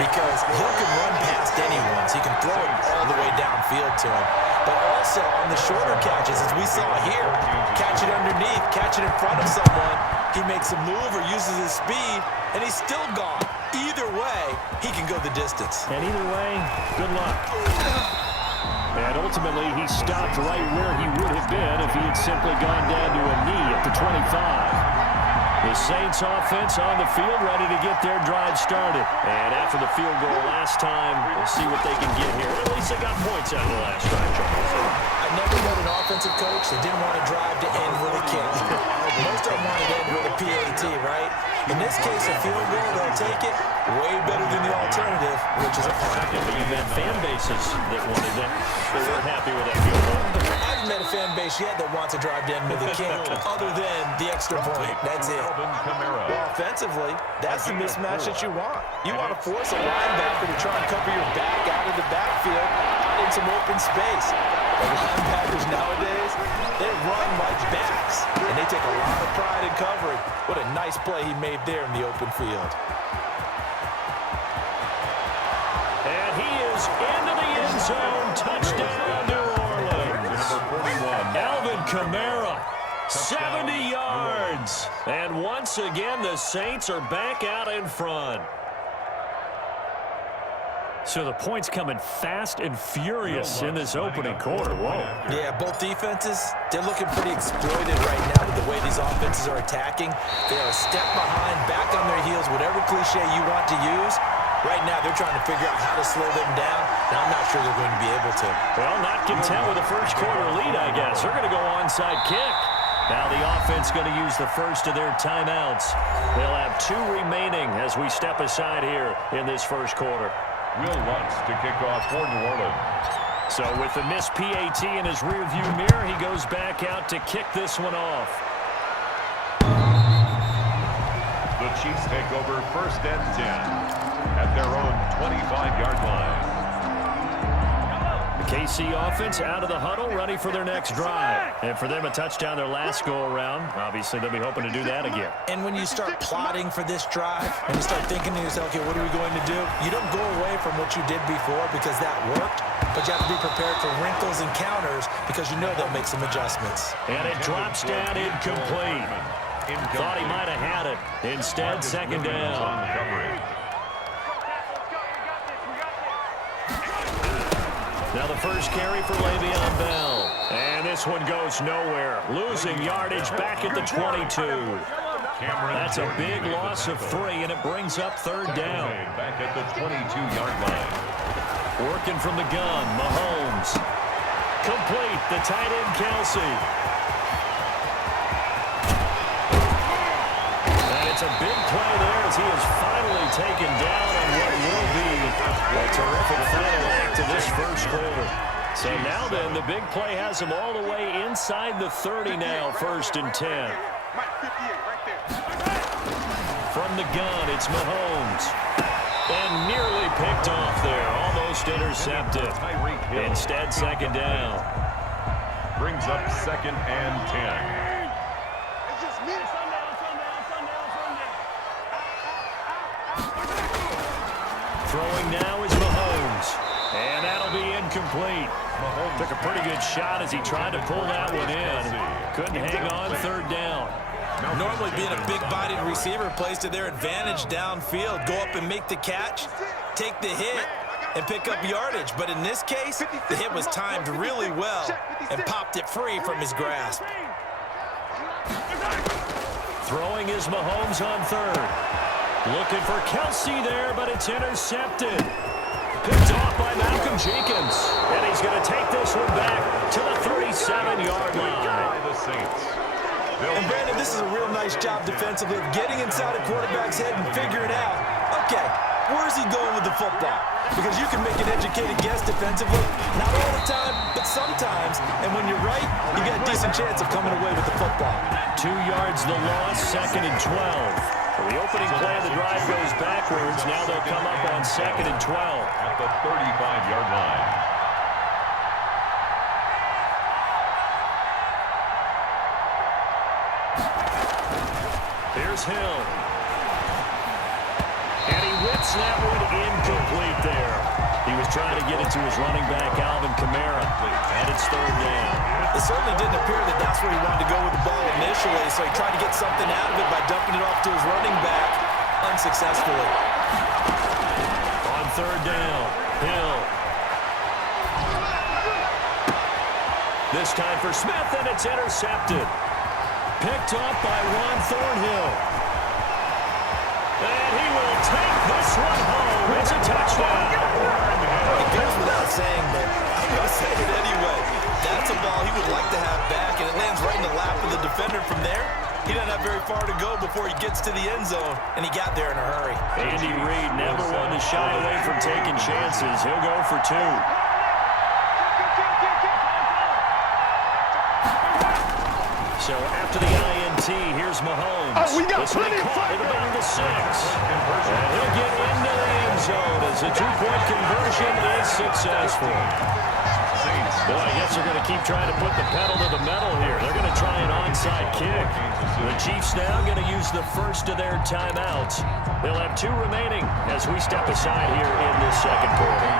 because Hill can run past anyone, so he can throw it all the way downfield to him. But also on the shorter catches, as we saw here, catch it underneath, catch it in front of someone, he makes a move or uses his speed, and he's still gone. Either way, he can go the distance. And either way, good luck. And ultimately, he stopped right where he would have been if he had simply gone down to a knee at the 25. The Saints offense on the field, ready to get their drive started. And after the field goal last time, we'll see what they can get here. At least they got points out of the last drive, Charles. I never met an offensive coach that didn't want to drive to end with a kick. Most of them want to end with a PAT, right? In this case, a field goal, they'll take it. Way better than the alternative, which is a punt. You've had fan bases that wanted that. They weren't happy with that field goal. I haven't met a fan base yet that wants to drive to end with a kick, other than the extra point. That's it. Well, offensively, that's the mismatch that you want. You want to force a linebacker to try and cover your back out of the backfield, out in some open space. The linebackers nowadays, they run like backs, and they take a lot of pride in covering. What a nice play he made there in the open field. And he is into the end zone. Touchdown, New Orleans. Alvin Kamara, 70 yards. And once again, the Saints are back out in front. So the points coming fast and furious in this opening quarter. Whoa. Yeah, both defenses, they're looking pretty exploited right now with the way these offenses are attacking. They are a step behind, back on their heels, whatever cliche you want to use. Right now, they're trying to figure out how to slow them down, and I'm not sure they're going to be able to. Well, not content with the first quarter lead, I guess. They're going to go onside kick. Now the offense going to use the first of their timeouts. They'll have 2 remaining as we step aside here in this first quarter. Will Lutz to kick off for New Orleans. So with the missed PAT in his rearview mirror, he goes back out to kick this one off. The Chiefs take over 1st and 10 at their own 25-yard line. The KC offense out of the huddle, ready for their next drive. And for them, a touchdown their last go-around. Obviously, they'll be hoping to do that again. And when you start plotting for this drive, and you start thinking to yourself, okay, what are we going to do? You don't go away from what you did before because that worked, but you have to be prepared for wrinkles and counters because you know they'll make some adjustments. And it drops down incomplete. Thought he might have had it. Instead, 2nd down. Now the first carry for Le'Veon Bell. And this one goes nowhere. Losing yardage back at the 22. That's a big loss of 3, and it brings up 3rd down. Back at the 22-yard line. Working from the gun, Mahomes. Complete, the tight end, Kelsey. And it's a big play there as he is finally taken down on what will be a terrific final act to this first quarter. So now then, the big play has him all the way inside the 30 now, 1st and 10. From the gun, it's Mahomes. And nearly picked off there, almost intercepted. Instead, 2nd down. Brings up 2nd and 10. Throwing now is Mahomes. And that'll be incomplete. Mahomes took a pretty good shot as he tried to pull that one in. Couldn't hang on, 3rd down. Normally being a big-bodied receiver plays to their advantage downfield. Go up and make the catch, take the hit, and pick up yardage. But in this case, the hit was timed really well and popped it free from his grasp. Throwing is Mahomes on 3rd. Looking for Kelsey there, but it's intercepted. Picked off by Malcolm Jenkins. And he's going to take this one back to the 37-yard line. The Saints. And Brandon, this is a real nice job defensively of getting inside a quarterback's head and figuring out, okay, where's he going with the football? Because you can make an educated guess defensively, not all the time, but sometimes. And when you're right, you got a decent chance of coming away with the football. 2 yards the loss, 2nd and 12. Well, the opening play of the drive goes backwards. Now they'll come up on 2nd and 12. At the 35-yard line. Here's Hill. And he whips that one incomplete. trying to get it to his running back, Alvin Kamara. And it's third down. It certainly didn't appear that that's where he wanted to go with the ball initially, so he tried to get something out of it by dumping it off to his running back unsuccessfully. On third down, Hill. This time for Smith, and it's intercepted. Picked off by Ron Thornhill. And he will take this one home. It's a touchdown. It goes without saying, but I'm going to say it anyway. That's a ball he would like to have back, and it lands right in the lap of the defender from there. He doesn't have very far to go before he gets to the end zone, and he got there in a hurry. Andy Reid never one to shy away from taking chances. He'll go for two. So after the INT, here's Mahomes. Oh, we got plenty of caught at about the 6. And he'll get into the end zone as a two-point conversion is successful. Boy, I guess they're going to keep trying to put the pedal to the metal here. They're going to try an onside kick. The Chiefs now going to use the first of their timeouts. They'll have 2 remaining as we step aside here in this second quarter.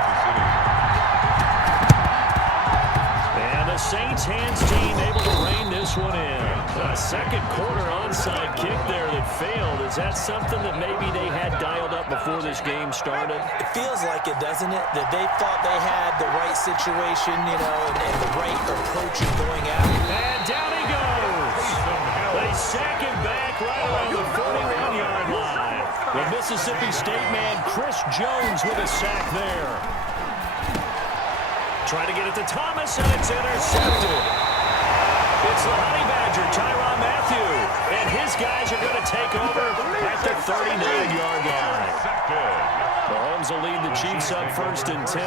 And the Saints hands team able to rein this one in. A second quarter onside kick there that failed. Is that something that maybe they had dialed up before this game started? It feels like it, doesn't it? That they thought they had the right situation, you know, and the right approach in going at it. And down he goes. They sack him back right around the 41-yard line. The Mississippi State man, Chris Jones, with a sack there. Trying to get it to Thomas, and it's intercepted. It's the Honey Badger, Tyrann Mathieu, and his guys are going to take over at the 39-yard line. Mahomes will lead the Chiefs up 1st and 10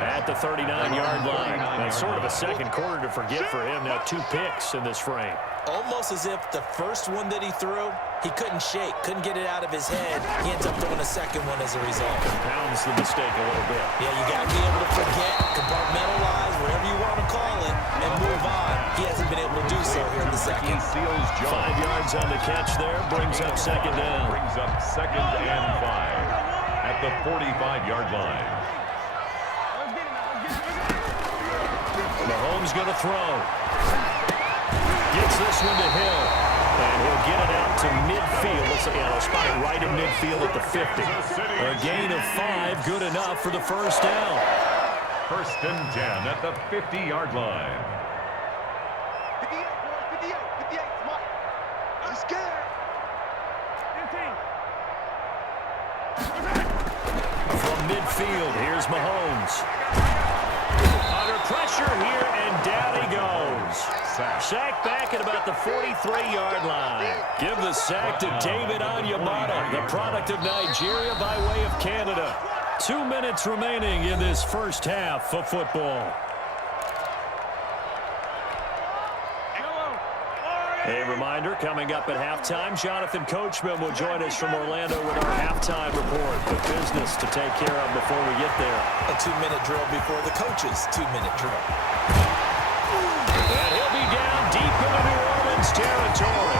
at the 39-yard line. That's sort of a second quarter to forget for him. Now 2 picks in this frame. Almost as if the first one that he threw, he couldn't shake, couldn't get it out of his head. He ends up throwing a second one as a result. Compounds the mistake a little bit. Yeah, you got to be able to forget, compartmentalize, whatever you want to call it, and move on. He hasn't been able to do so here in the second. 5 yards on the catch there, brings up second down. Brings up 2nd and 5 at the 45-yard line. Mahomes going to throw. Gets this one to Hill. And he'll get it out to midfield. Looks like he'll spot it right in midfield at the 50. A gain of 5, good enough for the first down. 1st and 10 at the 50-yard line. 58, come on. I'm scared. 15. From midfield, here's Mahomes. Under pressure here, and down he goes. Sack back at about the 43-yard line. Give the sack to David Onyemata, the product of Nigeria by way of Canada. 2 minutes remaining in this first half of football. A reminder, coming up at halftime, Jonathan Coachman will join us from Orlando with our halftime report. The business to take care of before we get there. A 2-minute drill before the coach's 2-minute drill. And he'll be down deep into New Orleans territory.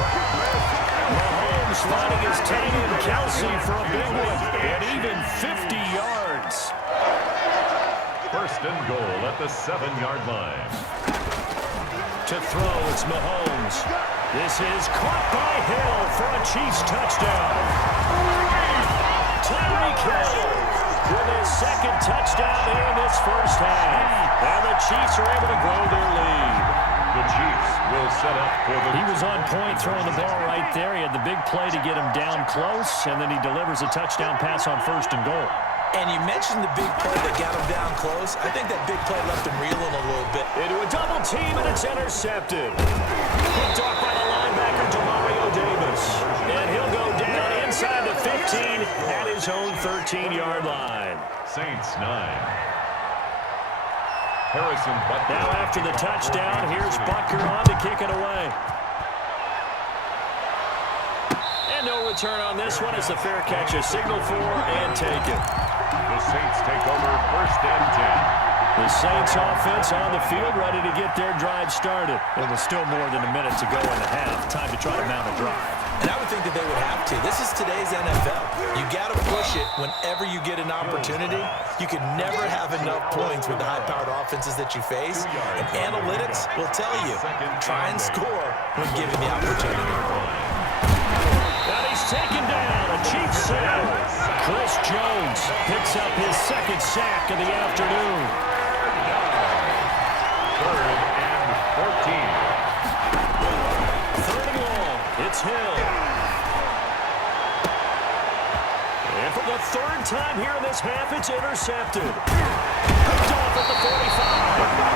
Mahomes finding his tight end Kelsey for a big one, and even 50 yards. 1st and goal at the 7-yard line. To throw, it's Mahomes. This is caught by Hill for a Chiefs touchdown. Tyreek Hill with his 2nd touchdown in this first half. And the Chiefs are able to grow their lead. The Chiefs will set up for the... He was on point throwing the ball right there. He had the big play to get him down close, and then he delivers a touchdown pass on 1st and goal. And you mentioned the big play that got him down close. I think that big play left him reeling a little bit. Into a double team, and it's intercepted. Picked off by the linebacker, Demario Davis. And he'll go down inside the 15 at his own 13-yard line. Saints 9. Harrison Butker. Now after the touchdown, here's Butker on to kick it away. And no return on this one as the fair catch is signaled for and taken. The Saints take over 1st and 10. The Saints offense on the field ready to get their drive started. It was still more than a minute to go in the half. Time to try to mount a drive. And I would think that they would have to. This is today's NFL. You got to push it whenever you get an opportunity. You can never have enough points with the high-powered offenses that you face. And analytics will tell you, try and score when given the opportunity. And he's taken down. A Chiefs save. Chris Jones picks up his second sack of the afternoon. 3rd and 14. Third and long. It's Hill. And for the third time here in this half, it's intercepted. Picked off at the 45.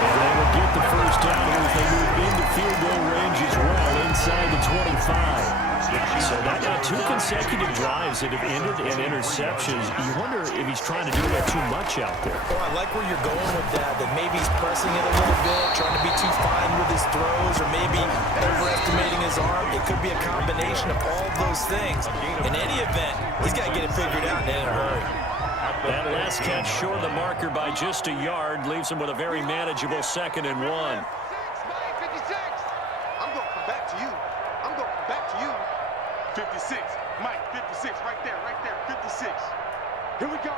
And they will get the first down here as they move into field goal range as well inside the 25. So that got 2 consecutive drives that have ended in interceptions. You wonder if he's trying to do that too much out there. Well, I like where you're going with that maybe he's pressing it a little bit, trying to be too fine with his throws, or maybe overestimating his arm. It could be a combination of all of those things. In any event, he's got to get it figured out in a hurry. That last catch short of the marker by just a yard leaves him with a very manageable 2nd and 1. I'm going to come back to you. I'm going to come back to you. 56. Mike, 56. Right there, 56. Here we go.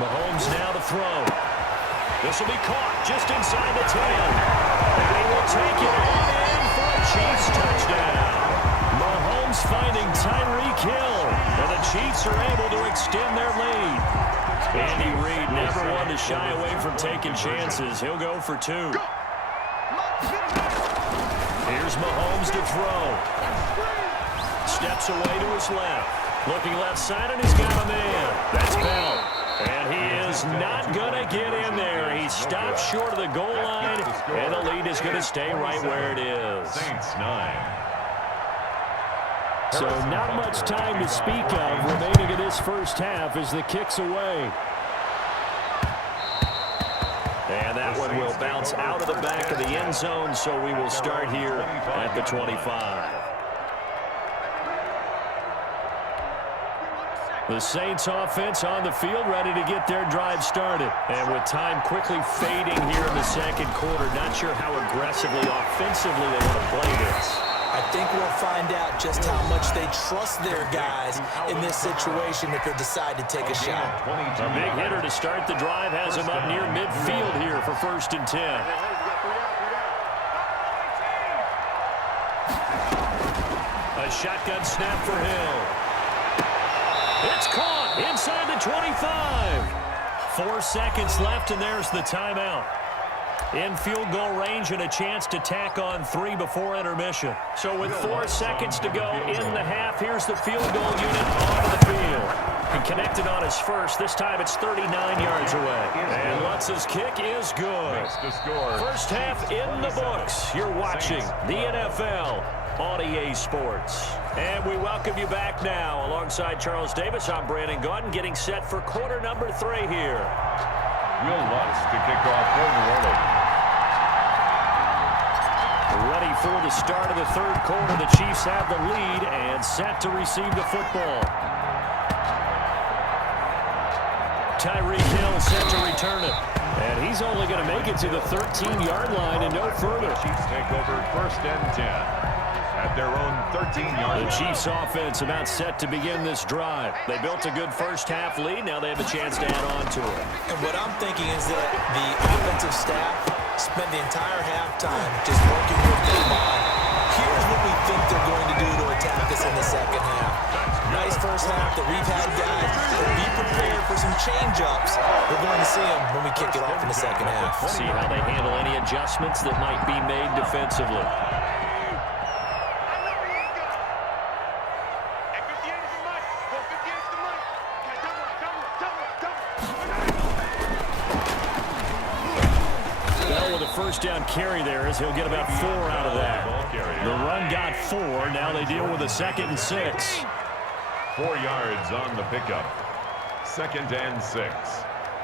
Mahomes now to throw. This will be caught just inside the 10. And he will take it on in for a Chiefs touchdown. Mahomes finding Tyreek Hill. And the Chiefs are able to extend their lead. Andy Reid never one to shy away from taking chances. He'll go for 2. Here's Mahomes to throw. Steps away to his left. Looking left side, and he's got a man. That's Bell. And he is not going to get in there. He stops short of the goal line, and the lead is going to stay right where it is. Saints 9. So not much time to speak of remaining in this first half as the kick's away. And that one will bounce out of the back of the end zone, so we will start here at the 25. The Saints offense on the field ready to get their drive started. And with time quickly fading here in the second quarter, not sure how aggressively, offensively they want to play this. I think we'll find out just how much they trust their guys in this situation if they decide to take a shot. A big hitter to start the drive has him up near midfield here for 1st and 10. A shotgun snap for Hill. It's caught inside the 25. 4 seconds left, and there's the timeout. In field goal range and a chance to tack on 3 before intermission. So with 4 seconds to go in the half, here's the field goal unit onto the field. And connected on his first. This time it's 39 yards away. And Lutz's kick is good. First half in the books. You're watching the NFL on EA Sports. And we welcome you back now. Alongside Charles Davis, I'm Brandon Gaudin, getting set for quarter number 3 here. Will Lutz to kick off for New Orleans. Ready for the start of the third quarter. The Chiefs have the lead and set to receive the football. Tyreek Hill set to return it. And he's only going to make it to the 13-yard line and no further. The Chiefs take over 1st and 10 at their own 13-yard line. The Chiefs offense about set to begin this drive. They built a good first half lead. Now they have a chance to add on to it. And what I'm thinking is that the offensive staff spent the entire halftime just working with their mind. Here's what we think they're going to do to attack us in the second half. Nice first half that we've had, guys. But be prepared for some change-ups. We're going to see them when we kick it off in the second half. See how they handle any adjustments that might be made defensively. First down carry there as he'll get about 4 out of that. The run got 4. Now they deal with a 2nd and 6. 4 yards on the pickup. 2nd and 6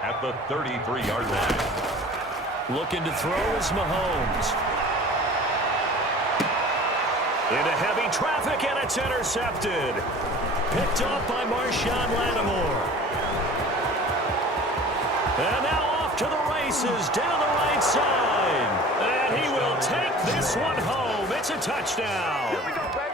at the 33-yard line. Looking to throw is Mahomes. Into heavy traffic, and it's intercepted. Picked up by Marshawn Lattimore. And now off to the races down the right side. And he will take this one home. It's a touchdown. Here we go, baby.